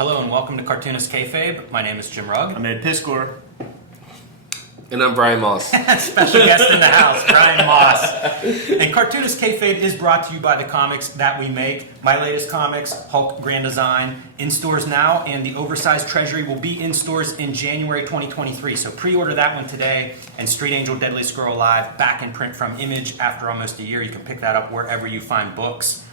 Hello and welcome to Cartoonist Kayfabe. My name is Jim Rugg. I'm Ed Piscor. And I'm Brian Moss. Special guest in the house, Brian Moss. And Cartoonist Kayfabe is brought to you by the comics that we make. My latest comics, Hulk Grand Design, in stores now, and the Oversized Treasury will be in stores in January 2023. So pre-order that one today, and Street Angel Deadly Squirrel Live back in print from Image after almost a year. You can pick that up wherever you find books.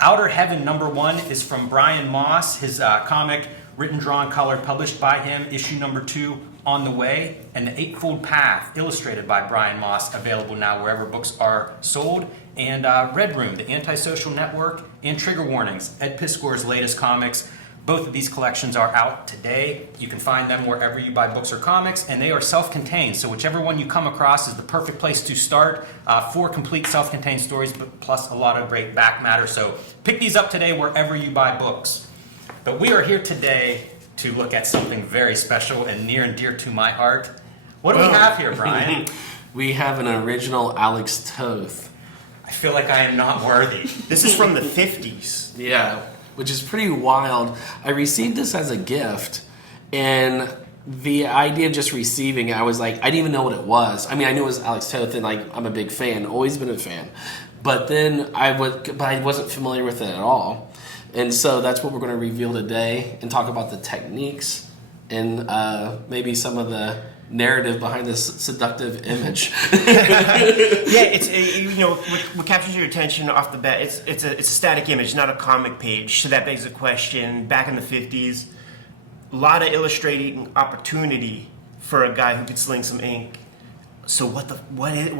Outer Heaven #1 is from Brian Moss, his comic, written, drawn, colored, published by him, issue #2 on the way, and The Eightfold Path, illustrated by Brian Moss, available now wherever books are sold, and Red Room, The Antisocial Network, and Trigger Warnings, Ed Piscor's latest comics. Both of these collections are out today. You can find them wherever you buy books or comics, and they are self-contained, so whichever one you come across is the perfect place to start. 4 complete self-contained stories, but plus a lot of great back matter, so pick these up today wherever you buy books. But we are here today to look at something very special and near and dear to my heart. What do we have here, Brian? We have an original Alex Toth. I feel like I am not worthy. This is from the 50s. Yeah, which is pretty wild. I received this as a gift, and the idea of just receiving it, I was like, I didn't even know what it was. I mean, I knew it was Alex Toth, and like I'm a big fan, always been a fan. But then I wasn't familiar with it at all. And so that's what we're going to reveal today and talk about the techniques and maybe some of the narrative behind this seductive image. Yeah, it's what captures your attention off the bat. It's a static image, not a comic page. So that begs the question. Back in the 50s, a lot of illustrating opportunity for a guy who could sling some ink. So what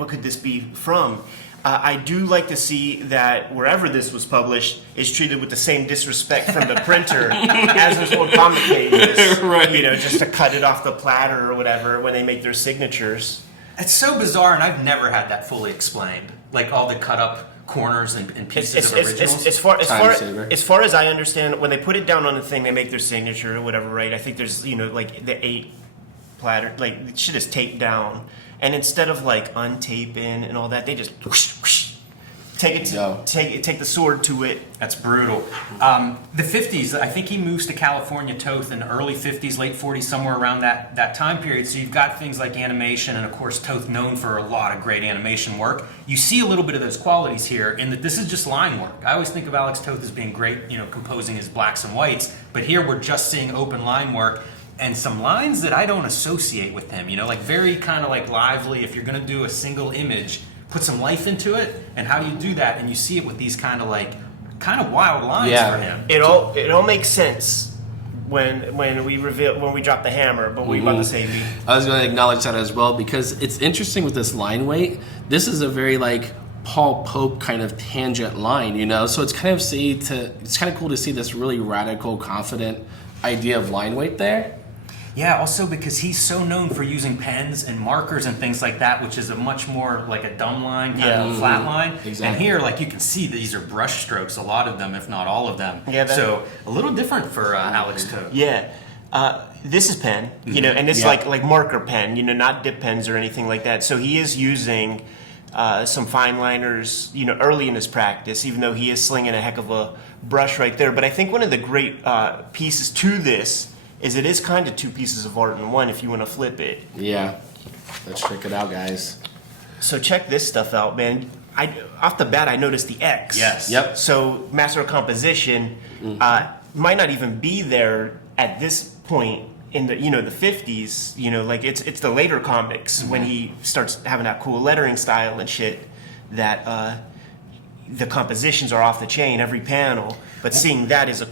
could this be from? I do like to see that wherever this was published is treated with the same disrespect from the printer as those old comic pages. Right. Just to cut it off the platter or whatever when they make their signatures. It's so bizarre, and I've never had that fully explained. Like all the cut up corners and pieces of originals. As far as I understand, when they put it down on the thing, they make their signature or whatever, right? I think there's like the 8 platter, like shit is taped down. And instead of like untaping and all that, they just whoosh, whoosh, take the sword to it. That's brutal. The 50s, I think he moves to California, Toth, in the early 50s, late 40s, somewhere around that time period. So you've got things like animation, and of course Toth known for a lot of great animation work. You see a little bit of those qualities here in that this is just line work. I always think of Alex Toth as being great, composing his blacks and whites, but here we're just seeing open line work. And some lines that I don't associate with him, like very kind of like lively. If you're going to do a single image, put some life into it. And how do you do that? And you see it with these kind of wild lines for him. It all makes sense when we drop the hammer. But what were you about to say, Lee? I was going to acknowledge that as well because it's interesting with this line weight. This is a very like Paul Pope kind of tangent line, So it's kind of cool to see this really radical, confident idea of line weight there. Yeah, also because he's so known for using pens and markers and things like that, which is a much more like a dumb line, kind of a flat line. Exactly. And here, like you can see, these are brush strokes, a lot of them, if not all of them. Yeah. So a little different for Alex Toth. Yeah. This is pen, and it's like marker pen, not dip pens or anything like that. So he is using some fine liners, early in his practice, even though he is slinging a heck of a brush right there. But I think one of the great pieces to this is it is kind of 2 pieces of art in one if you want to flip it. Yeah. Let's check it out, guys. So check this stuff out, man. Off the bat, I noticed the X. Yes. Yep. So master of composition might not even be there at this point in the the 50s. Like it's the later comics when he starts having that cool lettering style and shit that the compositions are off the chain every panel. But seeing that is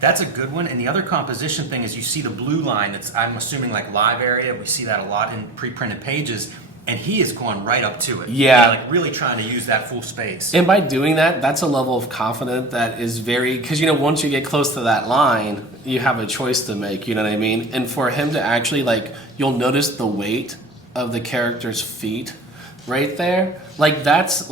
That's a good one. And the other composition thing is you see the blue line that's, I'm assuming, like live area. We see that a lot in pre-printed pages. And he is going right up to it. Yeah. Like really trying to use that full space. And by doing that, that's a level of confidence that is very... Because, once you get close to that line, you have a choice to make, you know what I mean? And for him to actually, you'll notice the weight of the character's feet right there. That's,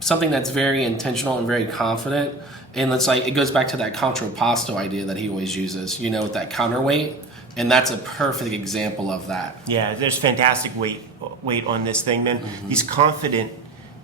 something that's very intentional and very confident. And it's it goes back to that contrapposto idea that he always uses, with that counterweight. And that's a perfect example of that. Yeah, there's fantastic weight on this thing, man. These confident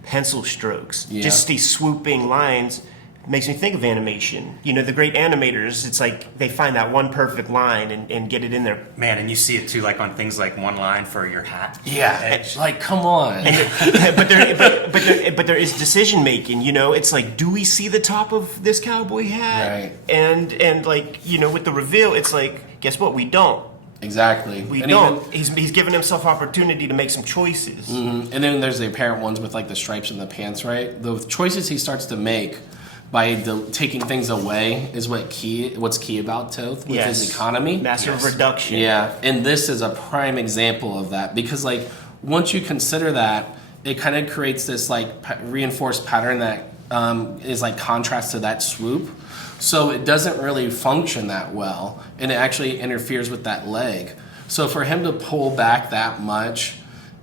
pencil strokes, just these swooping lines. makes me think of animation. You know, the great animators, it's like they find that one perfect line and get it in there. Man, and you see it too, like on things like one line for your hat. Yeah, Edge. like come on. But there is decision making. You know, it's like, do we see the top of this cowboy hat? Right. And like, you know, with the reveal, it's like, guess what? We don't. Exactly. We And don't. He's given himself opportunity to make some choices. And then there's the apparent ones with like the stripes in the pants, right? The choices he starts to make by taking things away is what's key about Toth with his economy. Master of reduction. Yeah, and this is a prime example of that because like once you consider that, it kind of creates this like reinforced pattern that is like contrast to that swoop. So it doesn't really function that well, and it actually interferes with that leg. So for him to pull back that much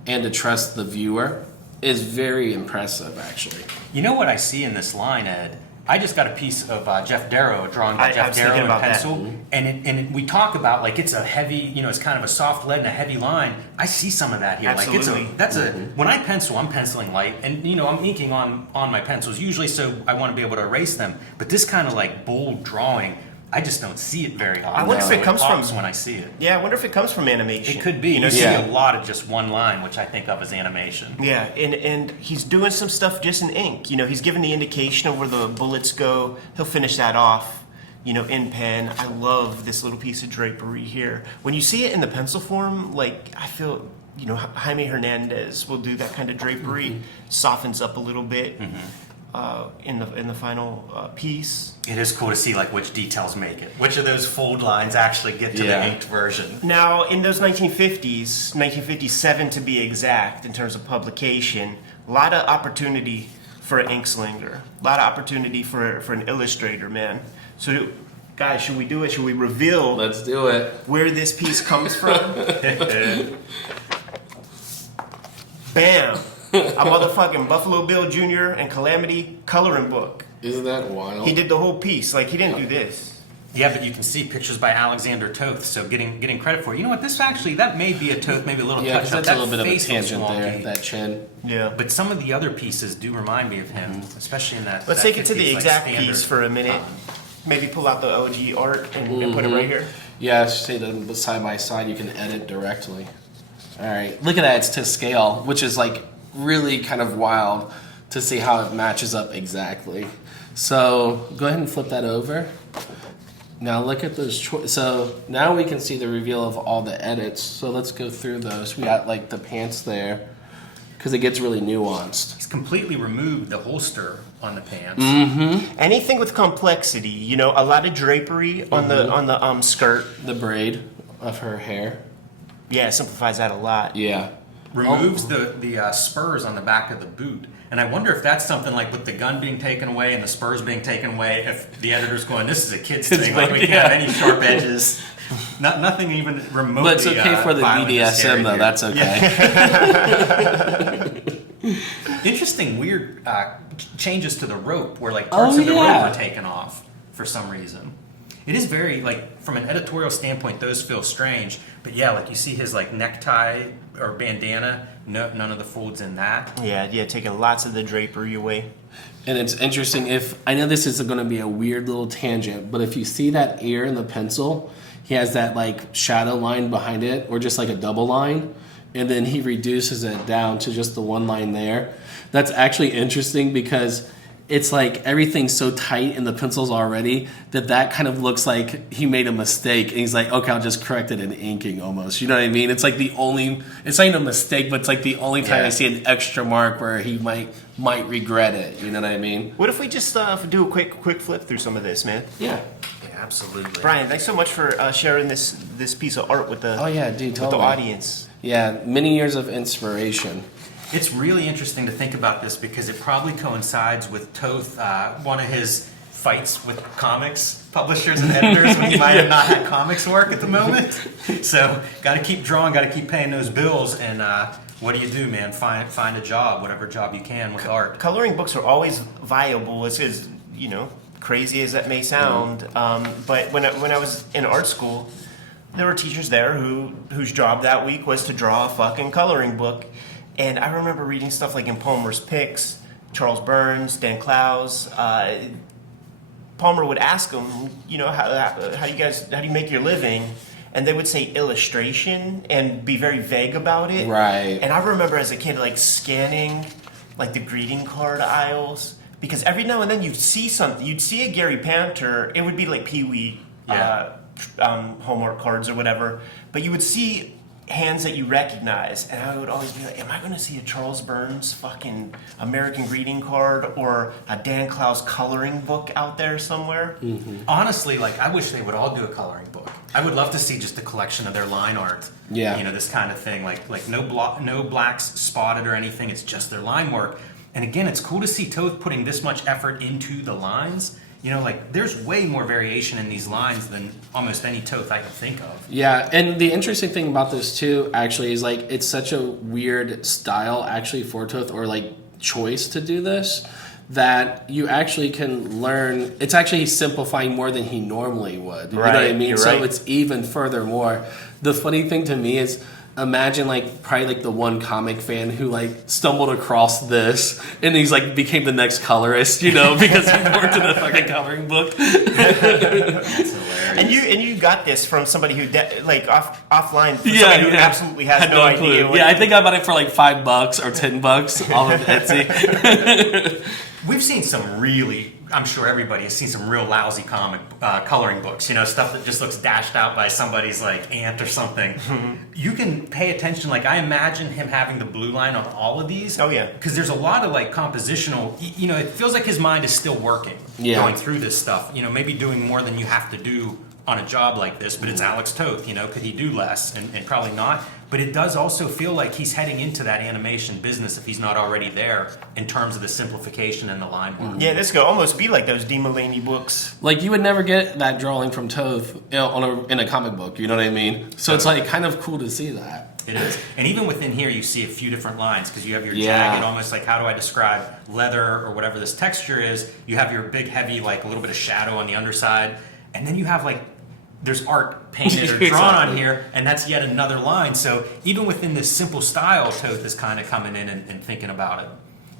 and to trust the viewer is very impressive, actually. You know what I see in this line, Ed? I just got a piece of Jeff Darrow, drawn by I Jeff was Darrow thinking in about that. pencil, and we talk about like it's a heavy, you know, it's kind of a soft lead and a heavy line. I see some of that here. Absolutely. Like when I pencil, I'm penciling light, and you know, I'm inking on my pencils usually, so I want to be able to erase them. But this kind of like bold drawing, I just don't see it very often. I wonder if it comes from- pops when I see it. Yeah, I wonder if it comes from animation. It could be. You know, see Yeah. a lot of just one line, which I think of as animation. Yeah, and he's doing some stuff just in ink. You know, he's giving the indication of where the bullets go. He'll finish that off, you know, in pen. I love this little piece of drapery here. When you see it in the pencil form, like, I feel, you know, Jaime Hernandez will do that kind of drapery, softens up a little bit in the final piece. It is cool to see like which details make it. Which of those fold lines actually get to Yeah. the inked version. Now, in those 1950s, 1957 to be exact, in terms of publication, a lot of opportunity for an ink slinger, a lot of opportunity for an illustrator, man. So, guys, should we do it? Should we reveal Let's do it. where this piece comes from? Bam! A motherfucking Buffalo Bill Jr. and Calamity coloring book. Isn't that wild? He did the whole piece. Like, he didn't do this. Yeah, but you can see pictures by Alexander Toth, so getting credit for it. You know what? This actually, that may be a Toth, maybe a little Yeah, touch because up. that's a That little bit of a face looks tangent there, wonky. that chin. Yeah. But some of the other pieces do remind me of him, especially in that. Let's that take it to the 50s, like, exact standard. piece for a minute. Maybe pull out the OG art and put it right here. Yeah, say them side by side, you can edit directly. All right, look at that, it's to scale, which is like really kind of wild to see how it matches up exactly. So go ahead and flip that over. Now look at those. So now we can see the reveal of all the edits. So let's go through those. We got like the pants there, because it gets really nuanced. He's completely removed the holster on the pants. Anything with complexity, you know, a lot of drapery on the skirt. The braid of her hair. Yeah, it simplifies that a lot. Yeah. Removes the spurs on the back of the boot. And I wonder if that's something like with the gun being taken away and the spurs being taken away, if the editor's going, this is a kid's thing, like we can't have any sharp edges. Nothing even remotely. But it's okay for the violent or scary BDSM though, here. that's okay. Interesting, weird changes to the rope where like parts of the rope are taken off for some reason. It is very, like, from an editorial standpoint, those feel strange. But yeah, like you see his like necktie or bandana, none of the folds in that. Yeah, taking lots of the drapery away. And it's interesting I know this is going to be a weird little tangent, but if you see that ear in the pencil, he has that like shadow line behind it, or just like a double line, and then he reduces it down to just the one line there. That's actually interesting because it's like everything's so tight in the pencils already that kind of looks like he made a mistake, and he's like, okay, I'll just correct it in inking almost. You know what I mean? It's like it's not even a mistake, but it's like the only time I see an extra mark where he might regret it. You know what I mean? What if we just do a quick flip through some of this, man? Yeah. Yeah, absolutely. Brian, thanks so much for sharing this piece of art with the Oh yeah, dude, with the totally. audience. Yeah, many years of inspiration. It's really interesting to think about this because it probably coincides with Toth, one of his fights with comics publishers and editors when he might have not had comics work at the moment. So, got to keep drawing, got to keep paying those bills, and what do, man? Find a job, whatever job you can with art. Coloring books are always viable, as you know, crazy as that may sound. But when I was in art school, there were teachers there whose job that week was to draw a fucking coloring book. And I remember reading stuff like in Palmer's Picks, Charles Burns, Dan Clowes, Palmer would ask them, how do you make your living? And they would say illustration and be very vague about it. Right. And I remember as a kid, like, scanning, like, the greeting card aisles. Because every now and then you'd see something. You'd see a Gary Panter. It would be like Pee-wee homework cards or whatever. But you would see hands that you recognize. And I would always be like, am I going to see a Charles Burns fucking American greeting card or a Dan Clowes coloring book out there somewhere? Mm-hmm. Honestly, like, I wish they would all do a coloring book. I would love to see just a collection of their line art. Yeah. You know, this kind of thing. Like no blacks spotted or anything. It's just their line work. And again, it's cool to see Toth putting this much effort into the lines. You know, like, there's way more variation in these lines than almost any Toth I can think of. Yeah, and the interesting thing about this too, actually, is like it's such a weird style actually for Toth, or like choice to do this, that you actually can learn. It's actually simplifying more than he normally would. You know what I mean? You're so right. it's even furthermore. The funny thing to me is, imagine like probably like the one comic fan who like stumbled across this and he's like became the next colorist, you know, because he worked in a fucking coloring book. That's hilarious. And you got this from somebody who offline, from Yeah, somebody who yeah. absolutely has Had no idea. clue. Yeah, I think I bought it for like $5 or $10 off of Etsy. We've seen some really, I'm sure everybody has seen some real lousy comic coloring books, you know, stuff that just looks dashed out by somebody's like aunt or something. You can pay attention, like I imagine him having the blue line on all of these. Oh, yeah. Because there's a lot of like compositional, you know, it feels like his mind is still working, going through this stuff, you know, maybe doing more than you have to do on a job like this, but it's Alex Toth, you know, could he do less? And probably not. But it does also feel like he's heading into that animation business if he's not already there in terms of the simplification and the line work. Yeah, this could almost be like those D. Mulaney books. Like you would never get that drawing from Toth, you know, in a comic book, you know what I mean? So it's like kind of cool to see that. It is. And even within here, you see a few different lines because you have your jagged, almost like, how do I describe leather or whatever this texture is? You have your big, heavy, like a little bit of shadow on the underside. And then you have like, there's art painted or drawn on here, and that's yet another line. So even within this simple style, Toth is kind of coming in and thinking about it.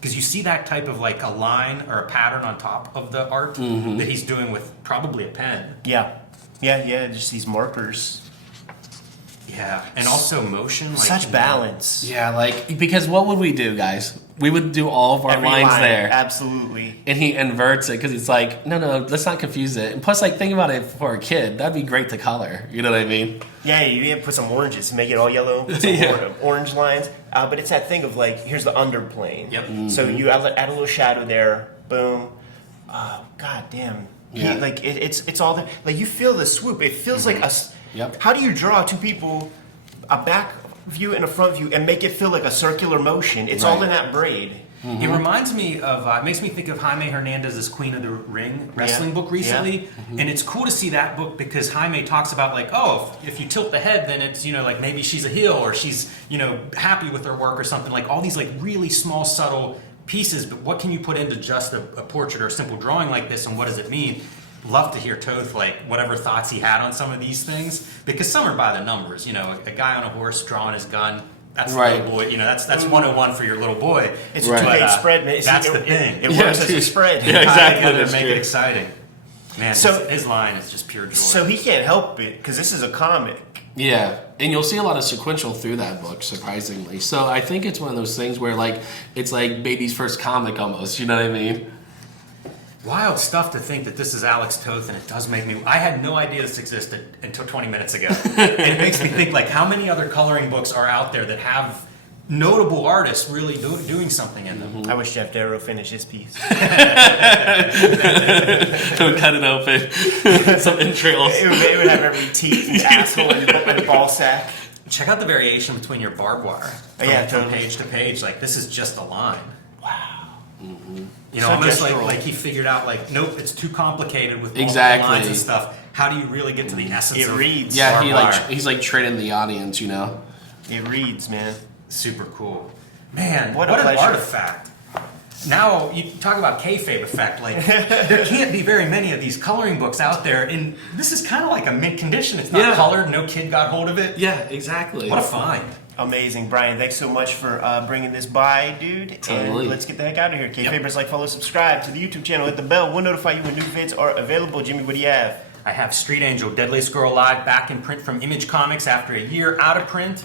Because you see that type of like a line or a pattern on top of the art that he's doing with probably a pen. Yeah, just these markers. Yeah, and also motion. Like, Such balance. Yeah, like, because what would we do, guys? We would do all of our Every lines line, there. absolutely. And he inverts it because it's like, no, let's not confuse it. And plus, like, think about it for a kid. That'd be great to color. You know what I mean? Yeah, you have to put some oranges, make it all yellow, put some orange lines. But it's that thing of like, here's the underplane. Yep. So you add a little shadow there, boom. Oh, god damn. Yeah. It's all there. Like, you feel the swoop. It feels like a... Yep. How do you draw two people, a back view and a front view, and make it feel like a circular motion? It's all in that braid. It reminds me of, it makes me think of Jaime Hernandez's Queen of the Ring wrestling book recently. And it's cool to see that book because Jaime talks about like, oh, if you tilt the head, then it's, you know, like maybe she's a heel or she's, you know, happy with her work or something. Like all these like really small, subtle pieces, but what can you put into just a portrait or a simple drawing like this, and what does it mean? Love to hear Toth, like, whatever thoughts he had on some of these things, because some are by the numbers. You know, a guy on a horse drawing his gun, that's the little boy. You know, that's 101 for your little boy. It's a two-page spread. That's the thing. It works as a spread. Yeah, exactly. To make it exciting. Man, So- his line is just pure joy. So he can't help it, because this is a comic. Yeah, and you'll see a lot of sequential through that book, surprisingly. So I think it's one of those things where, like, it's like baby's first comic almost, you know what I mean? Wild stuff to think that this is Alex Toth, and it does make me... I had no idea this existed until 20 minutes ago. And it makes me think, like, how many other coloring books are out there that have notable artists really doing something in them? I wish Jeff Darrow finished his piece. Cut it open. Some entrails. It would have every teeth and asshole and ball sack. Check out the variation between your barbed wire. Yeah, from totally. page to page. Like, this is just a line. Wow. You know, So almost gestural. like he figured out, like, nope, it's too complicated with Exactly. multiple lines and stuff. How do you really get to the essence It of reads. Yeah, barbed wire? he's like training the audience, you know? It reads, man. Super cool. Man, What what, a an pleasure. artifact. Now, you talk about kayfabe effect. Like, there can't be very many of these coloring books out there. And this is kind of like a mint condition. It's not Yeah. colored. No kid got hold of it. Yeah, exactly. What a find. Amazing, Brian. Thanks so much for bringing this by, dude. Totally. And let's get the heck out of here. Kayfabers, like, follow, subscribe to the YouTube channel. Hit the bell. We'll notify you when new vids are available. Jimmy, what do you have? I have Street Angel, Deadly Squirrel Live back in print from Image Comics after a year out of print.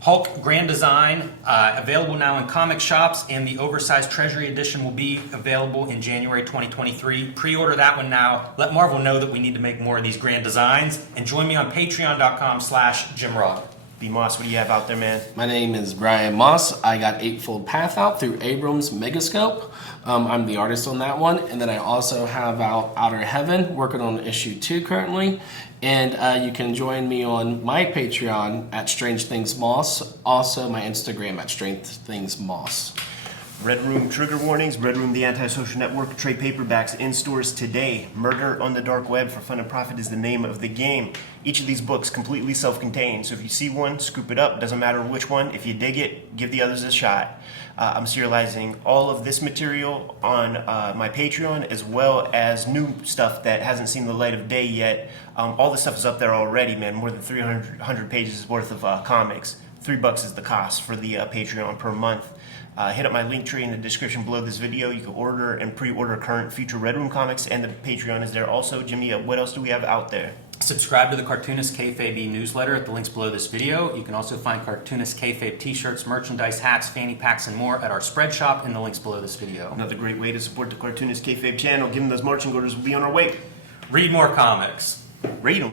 Hulk Grand Design, available now in comic shops, and the oversized Treasury Edition will be available in January 2023. Pre-order that one now. Let Marvel know that we need to make more of these grand designs. And join me on patreon.com/JimRod. B. Moss, what do you have out there, man? My name is Brian Moss. I got Eightfold Path out through Abrams Megascope. I'm the artist on that one. And then I also have out Outer Heaven, working on issue 2 currently. And you can join me on my Patreon at Strange Things Moss. Also my Instagram at Strange Things Moss. Red Room Trigger Warnings, Red Room the Antisocial Network, trade paperbacks in stores today. Murder on the Dark Web for Fun and Profit is the name of the game. Each of these books completely self-contained, so if you see one, scoop it up. Doesn't matter which one. If you dig it, give the others a shot. I'm serializing all of this material on my Patreon, as well as new stuff that hasn't seen the light of day yet. All this stuff is up there already, man. More than 300 pages worth of comics. $3 is the cost for the Patreon per month. Hit up my link tree in the description below this video. You can order and pre-order current future Red Room comics, and the Patreon is there also. Jimmy, what else do we have out there? Subscribe to the Cartoonist Kayfabe newsletter at the links below this video. You can also find Cartoonist Kayfabe t-shirts, merchandise, hats, fanny packs, and more at our spread shop in the links below this video. Another great way to support the Cartoonist Kayfabe channel. Give them those marching orders. We'll be on our way. Read more comics. Read them.